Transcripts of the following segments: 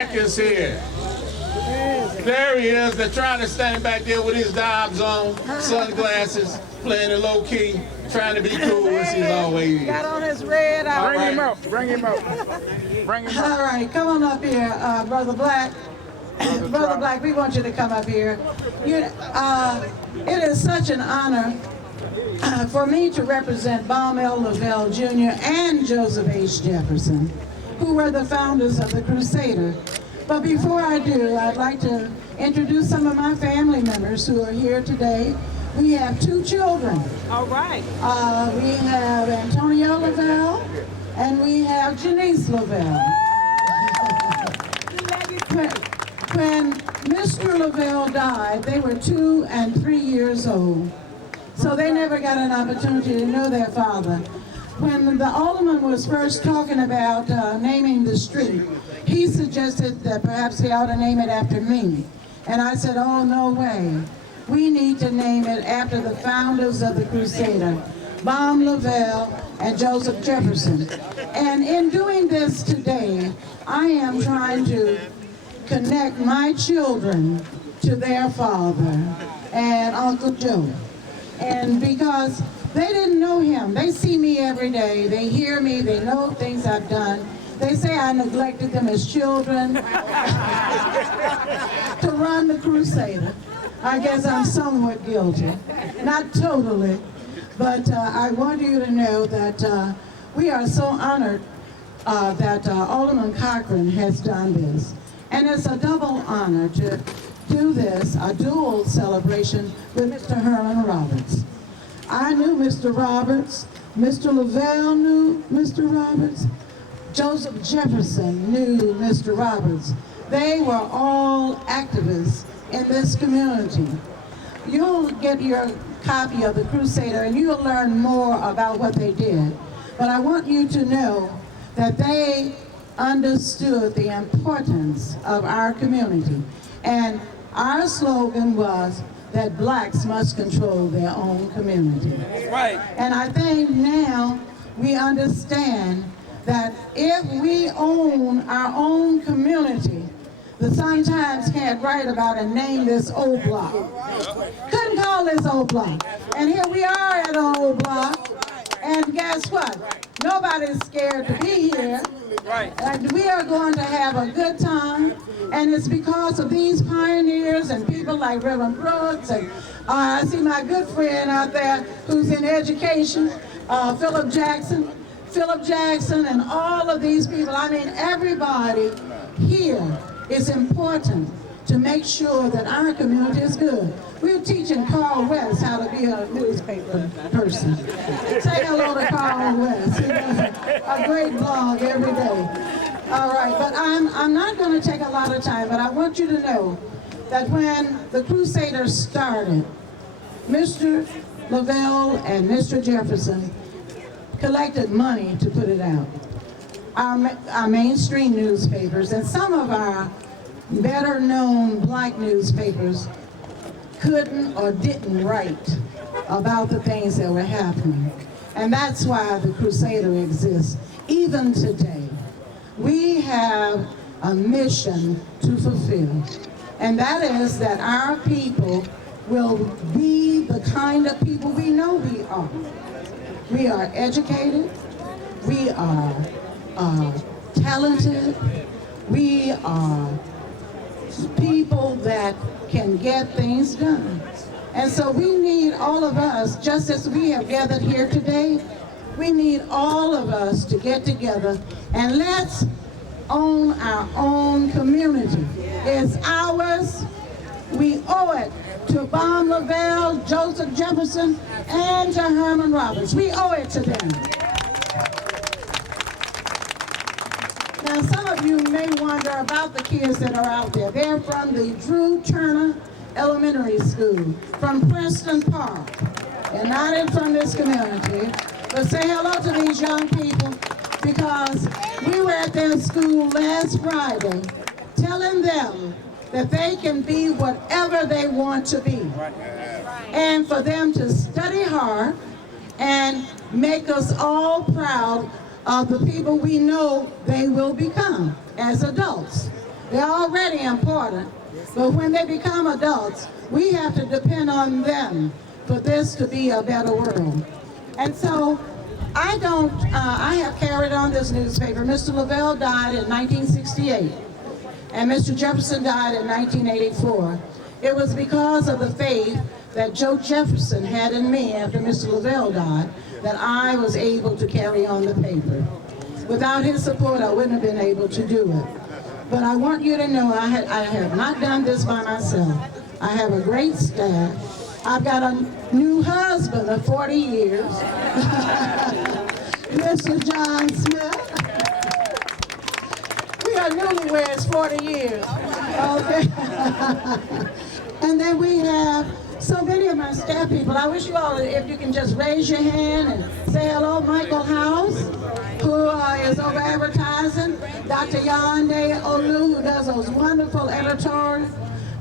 Is here. There he is. They're trying to stand back there with his dibs on, sunglasses, playing it low key, trying to be cool as he's always. Got on his red outfit. Bring him out. Bring him out. Bring him out. All right, come on up here, Brother Black. Brother Black, we want you to come up here. It is such an honor for me to represent Baum L. Lavelle Jr. and Joseph H. Jefferson, who were the founders of the Crusader. But before I do, I'd like to introduce some of my family members who are here today. We have two children. All right. We have Antonio Lavelle and we have Janice Lavelle. When Mr. Lavelle died, they were 2 and 3 years old. So they never got an opportunity to know their father. When the alderman was first talking about naming the street, he suggested that perhaps he ought to name it after me. And I said, oh, no way. We need to name it after the founders of the Crusader, Baum Lavelle and Joseph Jefferson. And in doing this today, I am trying to connect my children to their father and Uncle Joe. And because they didn't know him. They see me every day. They hear me. They know things I've done. They say I neglected them as children to run the Crusader. I guess I'm somewhat guilty. Not totally, but I want you to know that we are so honored that Alderman Cochran has done this. And it's a double honor to do this, a dual celebration with Mr. Herman Roberts. I knew Mr. Roberts, Mr. Lavelle knew Mr. Roberts, Joseph Jefferson knew Mr. Roberts. They were all activists in this community. You'll get your copy of the Crusader and you'll learn more about what they did. But I want you to know that they understood the importance of our community. And our slogan was that blacks must control their own community. Right. And I think now we understand that if we own our own community, the Sun-Times can't write about and name this old block. Couldn't call this old block. And here we are at an old block. And guess what? Nobody's scared to be here. Right. And we are going to have a good time. And it's because of these pioneers and people like Reverend Brooks. And I see my good friend out there who's in education, Philip Jackson. Philip Jackson and all of these people. I mean, everybody here is important to make sure that our community is good. We're teaching Carl West how to be a newspaper person. Say hello to Carl West. He does a great blog every day. All right, but I'm not going to take a lot of time, but I want you to know that when the Crusaders started, Mr. Lavelle and Mr. Jefferson collected money to put it out. Our mainstream newspapers and some of our better known black newspapers couldn't or didn't write about the things that were happening. And that's why the Crusader exists. Even today, we have a mission to fulfill. And that is that our people will be the kind of people we know we are. We are educated, we are talented, we are people that can get things done. And so we need all of us, just as we have gathered here today, we need all of us to get together and let's own our own community. It's ours. We owe it to Baum Lavelle, Joseph Jefferson, and to Herman Roberts. We owe it to them. Now, some of you may wonder about the kids that are out there. They're from the Drew Turner Elementary School, from Princeton Park. They're not from this community, but say hello to these young people because we were at their school last Friday telling them that they can be whatever they want to be. And for them to study hard and make us all proud of the people we know they will become as adults. They're already important, but when they become adults, we have to depend on them for this to be a better world. And so I have carried on this newspaper. Mr. Lavelle died in 1968, and Mr. Jefferson died in 1984. It was because of the faith that Joe Jefferson had in me after Mr. Lavelle died that I was able to carry on the paper. Without his support, I wouldn't have been able to do it. But I want you to know I have not done this by myself. I have a great staff. I've got a new husband of 40 years, Mr. John Smith. We are newlyweds 40 years, okay? And then we have so many of my staff people. I wish you all, if you can just raise your hand and say hello. Michael House, who is over advertising. Dr. Yonde Olu, who does those wonderful editorials.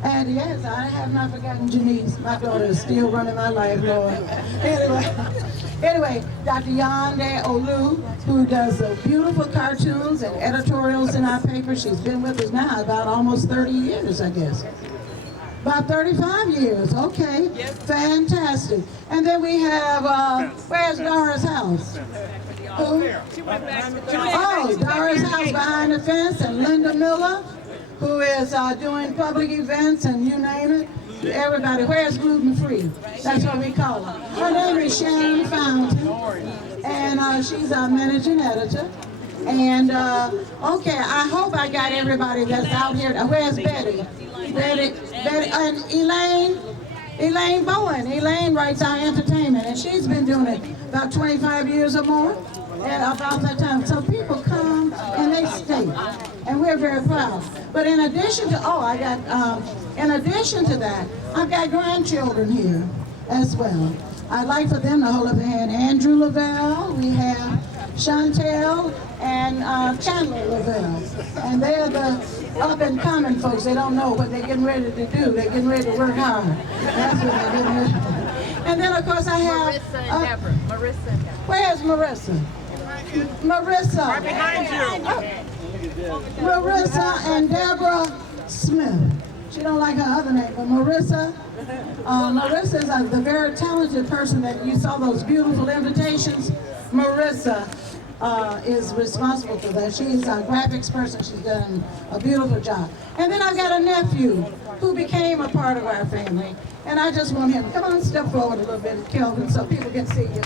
And yes, I have not forgotten Janice. My daughter is still running my life, Lord. Anyway, Dr. Yonde Olu, who does the beautiful cartoons and editorials in our paper. She's been with us now about almost 30 years, I guess. About 35 years, okay. Yep. Fantastic. And then we have, where's Doris House? Who? Oh, Doris House behind the fence, and Linda Miller, who is doing public events and you name it. Everybody, where's gluten free? That's what we call her. Her name is Sharon Fountain, and she's our managing editor. And okay, I hope I got everybody that's out here. Where's Betty? Betty, and Elaine Bowen. Elaine writes our entertainment, and she's been doing it about 25 years or more, and about that time. So people come and they stay, and we're very proud. But in addition to, in addition to that, I've got grandchildren here as well. I'd like for them to hold up a hand. Andrew Lavelle, we have Chantel and Chandler Lavelle, and they're the up-and-coming folks. They don't know what they're getting ready to do. They're getting ready to work hard. That's what they're getting ready to do. And then, of course, I have... Marissa and Deborah. Marissa and Deborah. Where's Marissa? Marissa. Right behind you. Marissa and Deborah Smith. She don't like her other name, but Marissa. Marissa is the very talented person that you saw those beautiful invitations. Marissa is responsible for that. She's a graphics person. She's done a beautiful job. And then I've got a nephew who became a part of our family. And I just want him to come on, step forward a little bit, Kelvin, so people can see you.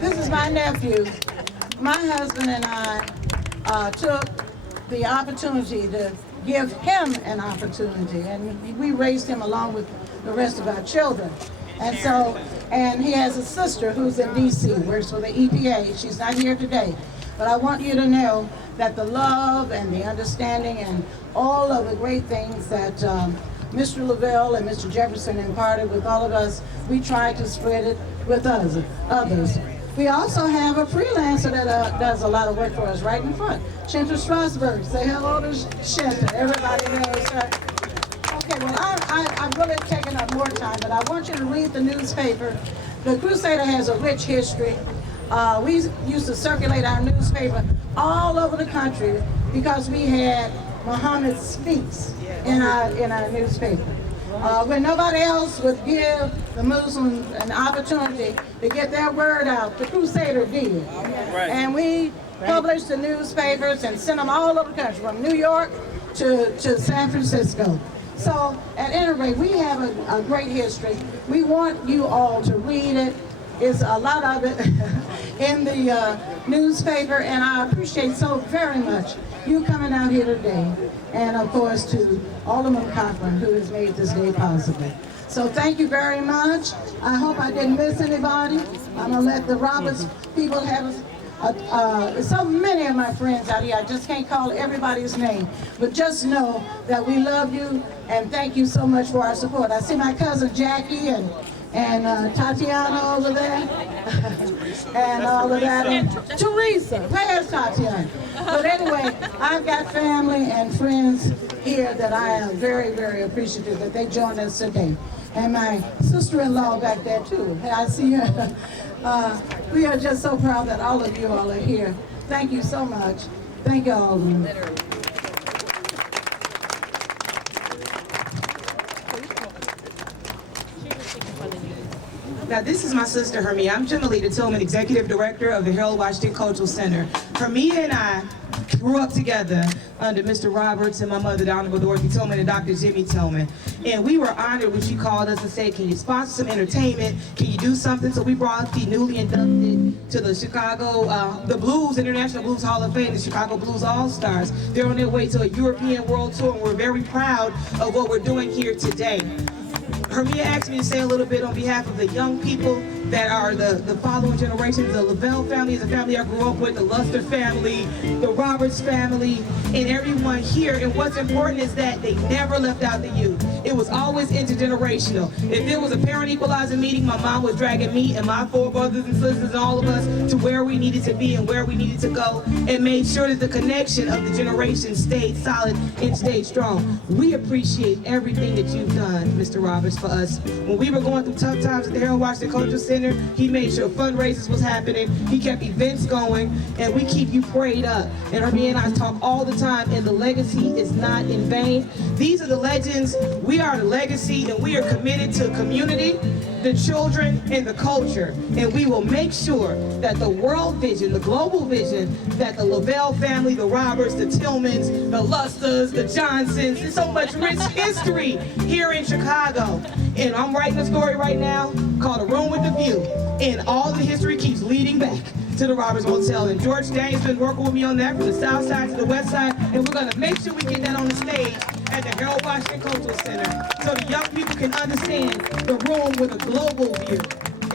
This is my nephew. My husband and I took the opportunity to give him an opportunity. And we raised him along with the rest of our children. And so, and he has a sister who's in DC, works for the EPA. She's not here today. But I want you to know that the love and the understanding and all of the great things that Mr. Lavelle and Mr. Jefferson imparted with all of us, we try to spread it with others. We also have a freelancer that does a lot of work for us right in front. Shinta Strasburg. Say hello to Shinta. Everybody knows her. Okay, well, I'm really taking up more time, but I want you to read the newspaper. The Crusader has a rich history. We used to circulate our newspaper all over the country because we had Muhammad Speaks in our newspaper. When nobody else would give the Muslims an opportunity to get their word out, the Crusader did. Right. And we published the newspapers and sent them all over the country, from New York to San Francisco. So at any rate, we have a great history. We want you all to read it. It's a lot of it in the newspaper, and I appreciate so very much you coming out here today, and of course to Alderman Cochran, who has made this day possible. So thank you very much. I hope I didn't miss anybody. I'm gonna let the Roberts people have so many of my friends out here. I just can't call everybody's name, but just know that we love you and thank you so much for our support. I see my cousin Jackie and Tatiana over there, and all of that, and Teresa, where's Tatiana? But anyway, I've got family and friends here that I am very, very appreciative that they joined us today. And my sister-in-law back there too, I see her. We are just so proud that all of you all are here. Thank you so much. Thank you all. Now, this is my sister, Hermia. I'm Jamalita Tillman, Executive Director of the Harold Washington Cultural Center. Hermia and I grew up together under Mr. Roberts and my mother, the Honorable Dorothy Tillman, and Dr. Jimmy Tillman. And we were honored when she called us and said, can you sponsor some entertainment? Can you do something? So we brought the newly inducted to the Chicago, the Blues, International Blues Hall of Fame, the Chicago Blues All-Stars. They're on their way to a European World Tour, and we're very proud of what we're doing here today. Hermia asked me to say a little bit on behalf of the young people that are the following generations. The Lavelle family is a family I grew up with, the Luster family, the Roberts family, and everyone here. And what's important is that they never left out the youth. It was always intergenerational. If there was a parent equalizer meeting, my mom was dragging me and my 4 brothers and sisters and all of us to where we needed to be and where we needed to go, and made sure that the connection of the generation stayed solid and stayed strong. We appreciate everything that you've done, Mr. Roberts, for us. When we were going through tough times at the Harold Washington Cultural Center, he made sure fundraisers was happening. He kept events going, and we keep you prayed up. And Hermia and I talk all the time, and the legacy is not in vain. These are the legends. We are the legacy, and we are committed to community, the children, and the culture. And we will make sure that the world vision, the global vision, that the Lavelle family, the Roberts, the Tillmans, the Lusters, the Johnsons, there's so much rich history here in Chicago. And I'm writing a story right now called A Room with a View. And all the history keeps leading back to the Roberts Motel. And George Daniel's been working with me on that from the south side to the west side. And we're gonna make sure we get that on the stage at the Harold Washington Cultural Center so the young people can understand the room with a global view.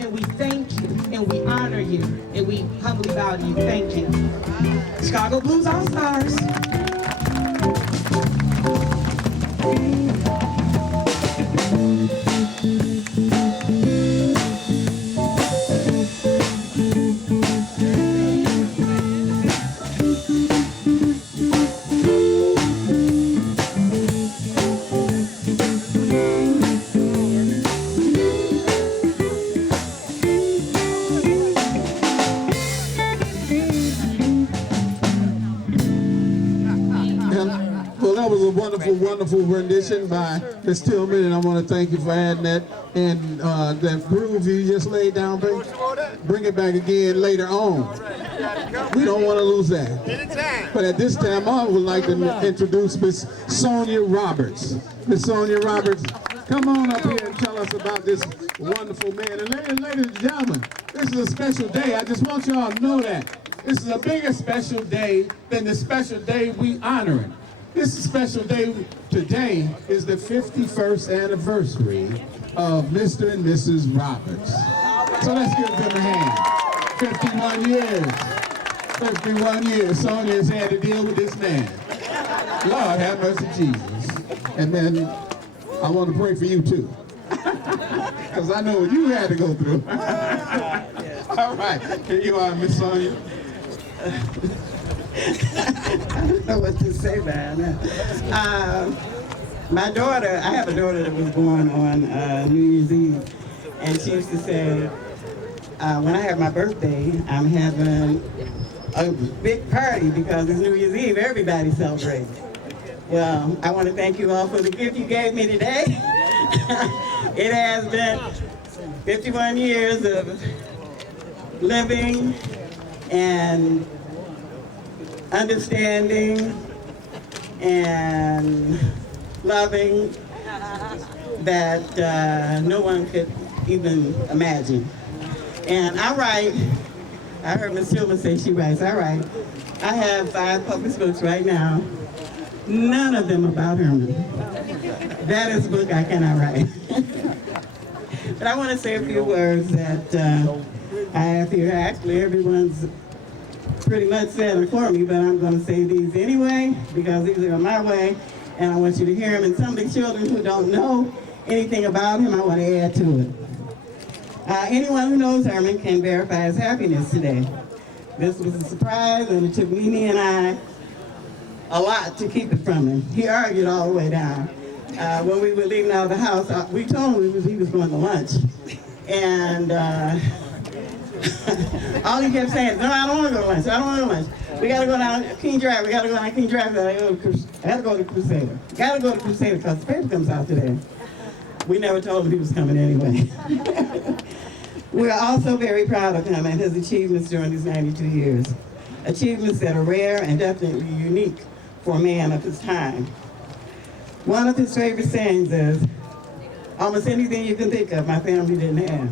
And we thank you, and we honor you, and we humbly bow to you. Thank you. Chicago Blues All-Stars. Wonderful rendition by Ms. Tillman, and I want to thank you for adding that. And that groove you just laid down, bring it back again later on. We don't want to lose that. But at this time, I would like to introduce Ms. Sonia Roberts. Ms. Sonia Roberts, come on up here and tell us about this wonderful man. And ladies and gentlemen, this is a special day. I just want y'all to know that. This is a bigger special day than the special day we honoring. This special day today is the 51st anniversary of Mr. and Mrs. Roberts. So let's give them a hand. 51 years. 51 years Sonia has had to deal with this man. Lord have mercy, Jesus. And then I want to pray for you too. Because I know what you had to go through. All right, here you are, Miss Sonia. I don't know what to say about it. My daughter, I have a daughter that was born on New Year's Eve, and she used to say, when I have my birthday, I'm having a big party because it's New Year's Eve, everybody celebrates. Well, I want to thank you all for the gift you gave me today. It has been 51 years of living and understanding and loving that no one could even imagine. And I write, I heard Ms. Tillman say she writes, I write. I have 5 published books right now, none of them about Herman. That is a book I cannot write. But I want to say a few words that I have here. Actually, everyone's pretty much said it for me, but I'm going to say these anyway because these are my way, and I want you to hear them. And some of the children who don't know anything about him, I want to add to it. Anyone who knows Herman can verify his happiness today. This was a surprise, and it took Mimi and I a lot to keep it from him. He argued all the way down. When we were leaving out of the house, we told him he was going to lunch. And all he kept saying, no, I don't want to go to lunch, I don't want to go to lunch. We got to go down King Drive, we got to go down King Drive, I got to go to Crusader. Got to go to Crusader because the paper comes out today. We never told him he was coming anyway. We are also very proud of him and his achievements during his 92 years. Achievements that are rare and definitely unique for a man of his time. One of his favorite sayings is, almost anything you can think of, my family didn't have.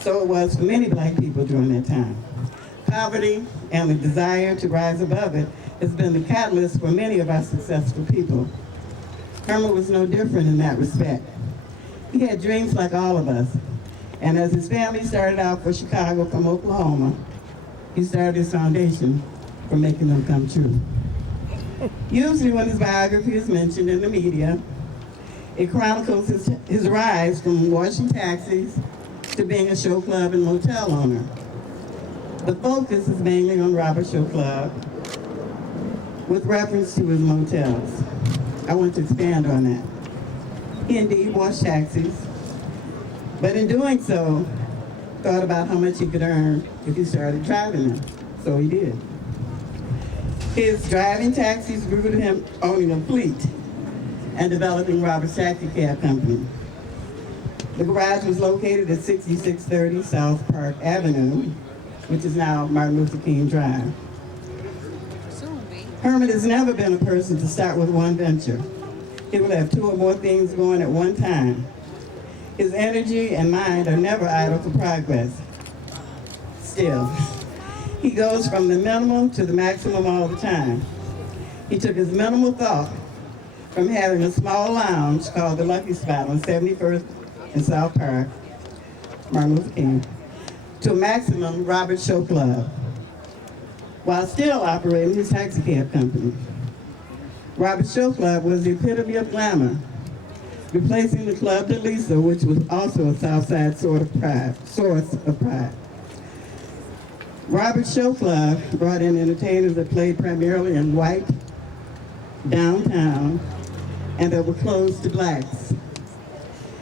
So it was for many black people during that time. Poverty and the desire to rise above it has been the catalyst for many of our successful people. Herman was no different in that respect. He had dreams like all of us, and as his family started out for Chicago from Oklahoma, he started his foundation for making them come true. Usually when his biography is mentioned in the media, it chronicles his rise from washing taxis to being a show club and motel owner. The focus is mainly on Robert Show Club with reference to his motels. I want to expand on that. He indeed washed taxis, but in doing so, thought about how much he could earn if he started driving them. So he did. His driving taxis grew to him owning a fleet and developing Robert's Taxi Cab Company. The garage was located at 6630 South Park Avenue, which is now Martin Luther King Drive. Herman has never been a person to start with one venture. He will have two or more things going at one time. His energy and mind are never idle for progress. Still, he goes from the minimal to the maximum all the time. He took his minimal thought from having a small lounge called the Lucky Spot on 71st and South Park, Martin Luther King, to a maximum Robert Show Club, while still operating his taxi cab company. Robert Show Club was the epitome of glamour, replacing the Club de Lisa, which was also a Southside source of pride. Robert Show Club brought in entertainers that played primarily in white, downtown, and that were closed to blacks.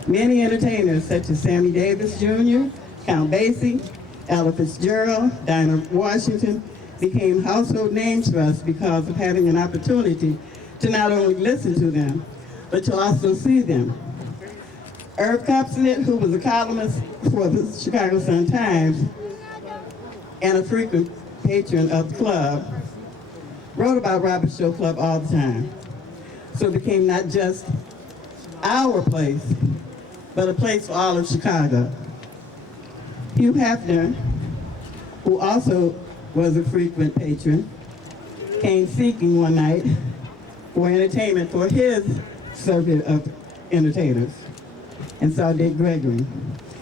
Many entertainers such as Sammy Davis Jr., Count Basie, Ella Fitzgerald, Dinah Washington became household names for us because of having an opportunity to not only listen to them, but to also see them. Irv Kopsnett, who was a columnist for the Chicago Sun-Times and a frequent patron of the club, wrote about Robert Show Club all the time. So it became not just our place, but a place for all of Chicago. Hugh Hefner, who also was a frequent patron, came seeking one night for entertainment for his circuit of entertainers and saw Dick Gregory.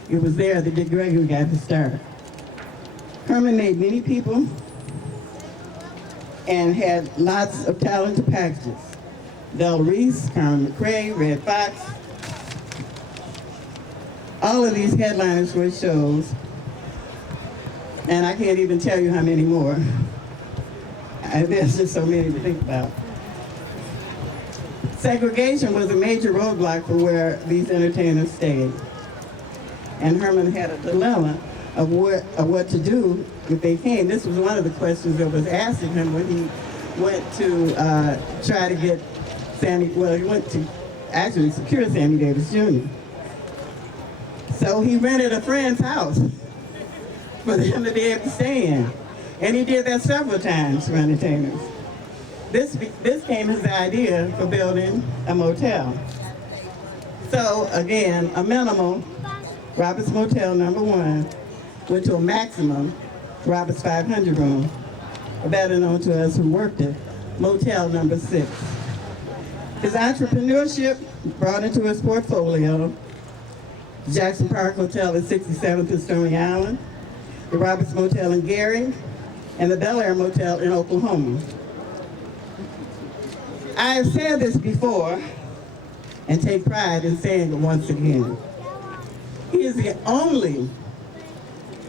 It was there that Dick Gregory got his start. Herman made many people and had lots of talented packages. Del Reese, Carmen McRae, Red Fox, all of these headliners for his shows, and I can't even tell you how many more. There's just so many to think about. Segregation was a major roadblock for where these entertainers stayed. And Herman had a dilemma of what to do if they came. This was one of the questions that was asked of him when he went to try to get he went to actually secure Sammy Davis Jr. So he rented a friend's house for them to be able to stay in. And he did that several times for entertainers. This became his idea for building a motel. So again, a minimal Robert's Motel number 1 went to a maximum Robert's 500 room, better known to us who worked it, Motel number 6. His entrepreneurship brought into his portfolio the Jackson Park Hotel at 67th and Stony Island, the Roberts Motel in Gary, and the Bel Air Motel in Oklahoma. I have said this before and take pride in saying it once again. He is the only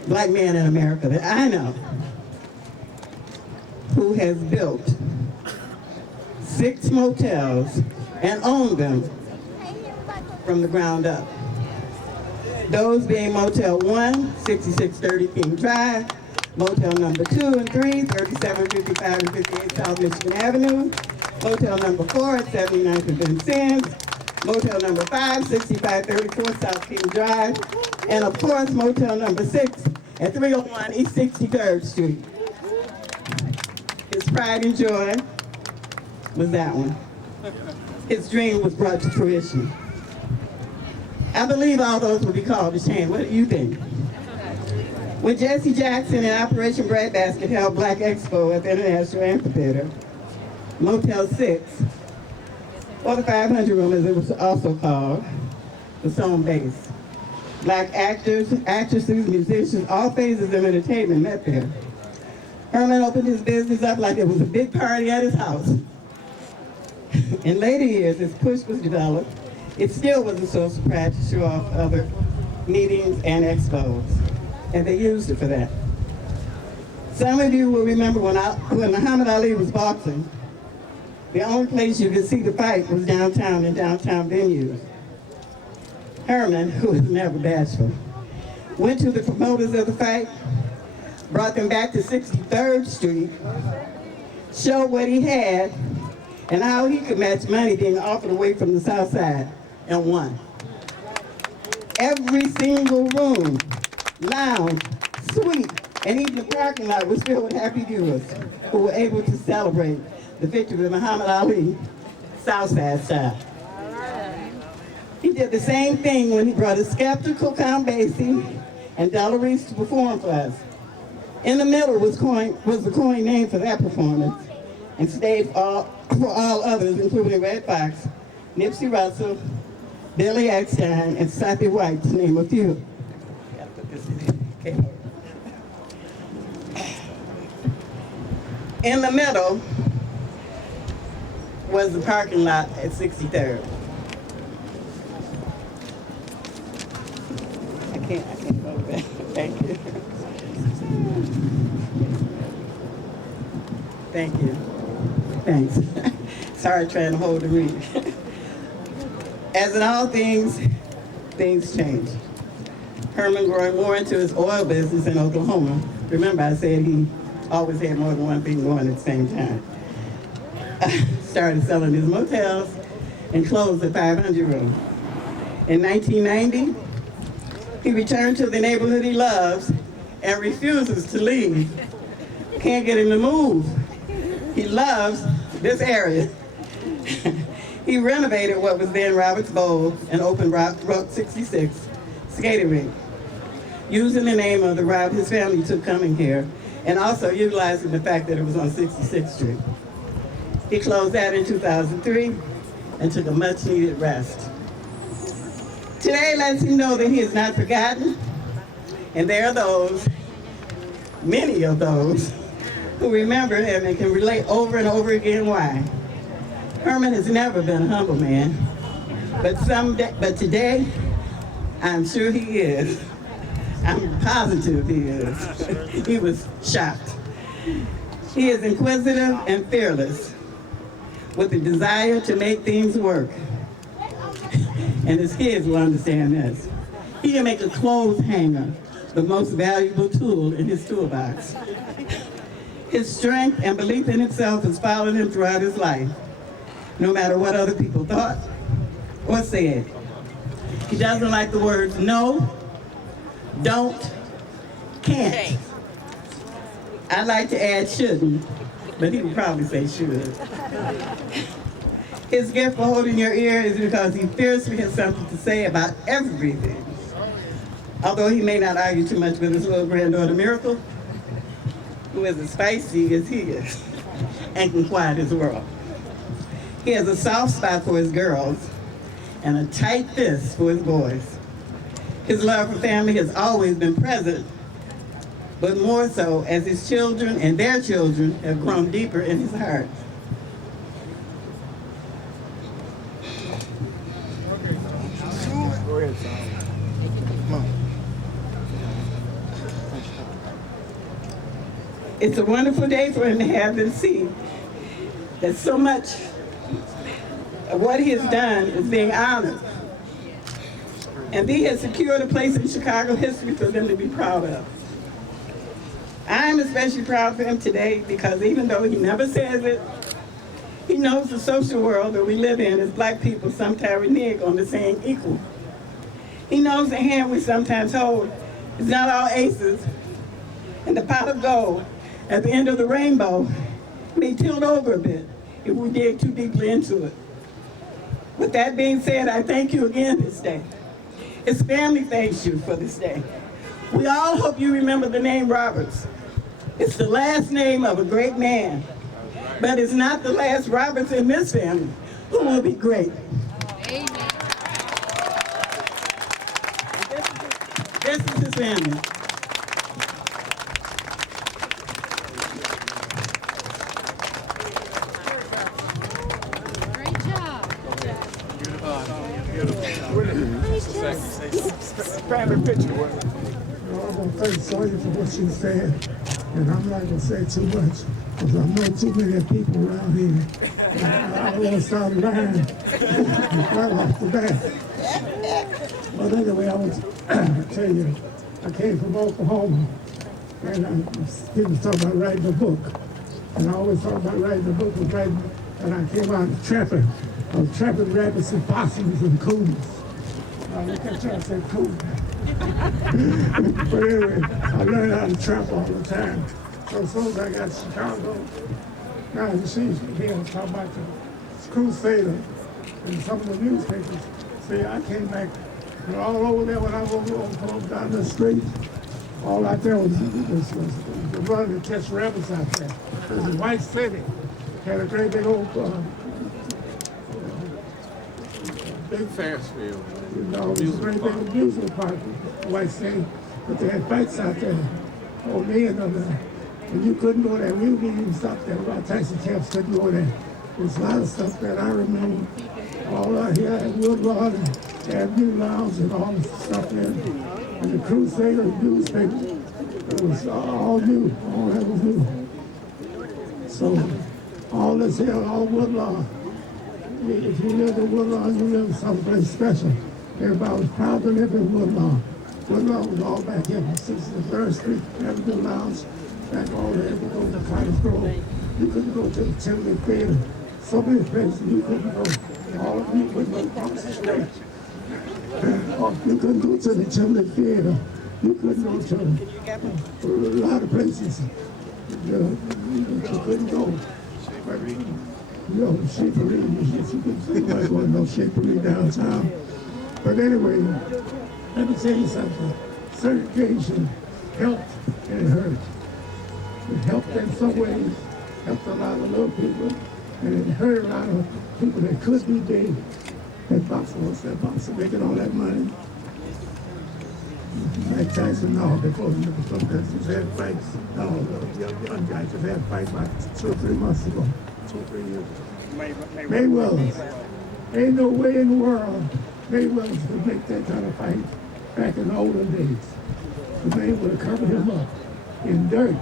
black man in America that I know who has built 6 motels and owned them from the ground up. Those being Motel 1, 6630 King Drive, Motel number 2 and 3, 3755 and 58 South Michigan Avenue, Motel number 4 at 79th and Vincennes, Motel number 5, 6534 South King Drive, and of course, motel number 6 at 301 East 63rd Street. His pride and joy was that one. His dream was brought to fruition. I believe all those will be called to shame. What do you think? When Jesse Jackson and Operation Breadbasket held Black Expo at the International Amphitheater, Motel 6, or the 500 room as it was also called, was home base. Black actors, actresses, musicians, all phases of entertainment met there. Herman opened his business up like it was a big party at his house. In later years, as Push was developed, it still was a source of pride to show off other meetings and expos, and they used it for that. Some of you will remember when Muhammad Ali was boxing, the only place you could see the fight was downtown in downtown venues. Herman, who was never bashful, went to the promoters of the fight, brought them back to 63rd Street, showed what he had, and how he could match money being offered away from the South Side, and won. Every single room, lounge, suite, and even the parking lot was filled with happy viewers who were able to celebrate the victory of Muhammad Ali, Southside style. He did the same thing when he brought a skeptical Count Basie and Della Reese to perform for us. In the middle was the coin name for that performance, and stayed for all others, including Red Fox, Nipsey Russell, Billy Eckstine, and Sappy White, to name a few. Gotta put this in here. Okay. In the middle was the parking lot at 63rd. I can't go back. Thank you. Thank you. Thanks. Sorry, trying to hold the read. As in all things, things change. Herman growing more into his oil business in Oklahoma. Remember, I said he always had more than one thing going at the same time. Started selling his motels and closed the 500 room. In 1990, he returned to the neighborhood he loves and refuses to leave. Can't get him to move. He loves this area. He renovated what was then Roberts Bowl and opened Route 66 skating rink, using the name of the route his family took coming here, and also utilizing the fact that it was on 66th Street. He closed that in 2003 and took a much needed rest. Today lets him know that he is not forgotten, and there are those, many of those, who remember him and can relate over and over again why. Herman has never been a humble man, but today, I'm sure he is. I'm positive he is. He was shocked. He is inquisitive and fearless, with a desire to make things work. And his kids will understand this. He can make a clothes hanger the most valuable tool in his toolbox. His strength and belief in himself has followed him throughout his life, no matter what other people thought or said. He doesn't like the words no, don't, can't. I'd like to add shouldn't, but he would probably say should. His gift for holding your ear is because he fiercely has something to say about everything. Although he may not argue too much with his little granddaughter Miracle, who is as spicy as he is and can quiet his world. He has a soft spot for his girls and a tight fist for his boys. His love for family has always been present, but more so as his children and their children have grown deeper in his heart. Go ahead, son. Come on. It's a wonderful day for him to have and see that so much of what he has done is being honored. And he has secured a place in Chicago history for them to be proud of. I'm especially proud for him today because even though he never says it, He knows the social world that we live in as black people sometimes renege on the saying equal. He knows the hand we sometimes hold is not all aces, and the pot of gold at the end of the rainbow may tilt over a bit if we dig too deeply into it. With that being said, I thank you again this day. His family thanks you for this day. We all hope you remember the name Roberts. It's the last name of a great man, but it's not the last Roberts in this family who will be great. Amen. This is his family. Great job. Family picture with me. I'm going to thank Sawyer for what she said, and I'm not going to say too much, because I know too many people around here. And I don't want to start lying right off the bat. But anyway, I want to tell you, I came from Oklahoma, and people talk about writing a book. And I always thought about writing a book, and I came out trapping. I was trapping rabbits and possums and coons. Look at y'all say coon. But anyway, I learned how to trap all the time. So as soon as I got to Chicago, now you see people talk about the Crusader and some of the newspapers. See, I came back and all over there when I was down the street. All out there was running to catch rabbits out there. It was a white city. Had a great big old Big Ferris wheel. you know, it was a great big amusement park, White City, but they had fights out there. Oh man, and you couldn't go there. We were getting stuff there. Our taxi cabs couldn't go there. There's a lot of stuff that I remember. All out here at Woodlawn and Avenue Lounge and all the stuff there. And the Crusader newspaper, it was all new. All that was new. So all this here, all Woodlawn. If you lived in Woodlawn, you lived someplace special. Everybody was proud to live in Woodlawn. Woodlawn was all back here from 63rd Street, Avenue Lounge, back all there to go to Cottage Grove. You couldn't go to the Timberlake Theater. So many places you couldn't go. All of you couldn't go across the street. You couldn't go to the Timberlake Theater. You couldn't go to a lot of places. You couldn't go. But, you know, Shapery, you could see like going no Shapery downtown. But anyway, let me tell you something. Segregation helped and it hurt. It helped in some ways, helped a lot of little people, and it hurt a lot of people that could be big. That boxer making all that money. Mike Tyson, no, before just had fights. No, the young guys just had fights about 2 or 3 months ago. 2 or 3 years ago. Mayweather. Ain't no way in the world Mayweather could make that kind of fight back in the olden days. The man would have covered him up in dirt.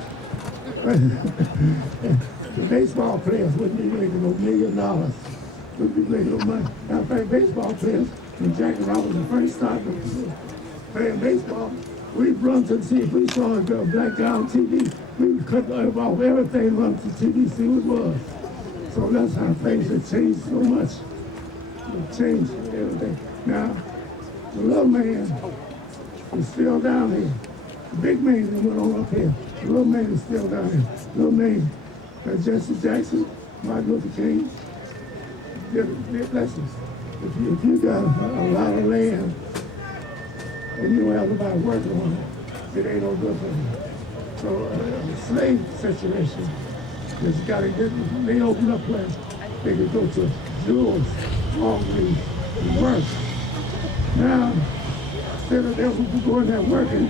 The baseball players wouldn't be making no $1 million. Wouldn't be making no money. Matter of fact, baseball players, when Jackie Robinson first started playing baseball, we'd run to see if we saw a black guy on TV. We would cut off everything, run to TV, see what it was. So that's how things have changed so much. They've changed everything. Now, the little man is still down here. The big man that went on up here. The little man is still down here. The little man, Jesse Jackson, Martin Luther King, they're blessings. If you got a lot of land and you don't have nobody working on it, it ain't no good for you. So the slave situation, just got to get, they open up where they could go to jewels, Walgreens, and work. Now, instead of them going there working,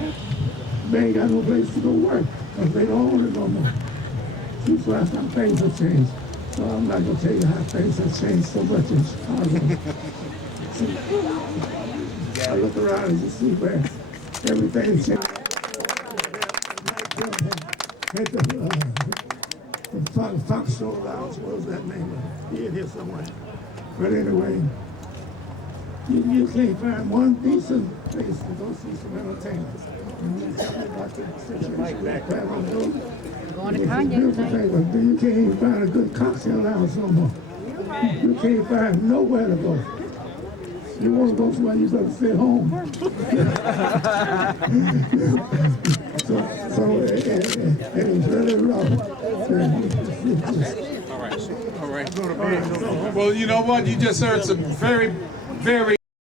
they ain't got no place to go work because they don't own it no more. That's why some things have changed. So I'm not going to tell you how things have changed so much in Chicago. I look around and you see where everything's changed. The Fox Show Lounge, what was that name of it? He in here somewhere. But anyway, you can't find one decent place to go see some entertainment. And you tell me about the situation back there on those. Going to It's a Kanye beautiful tonight. thing, but you can't even find a good cocktail lounge no more. You can't find nowhere to go. You want to go somewhere, you better stay home. so it's really rough. All right. Well, you know what? You just heard some very, very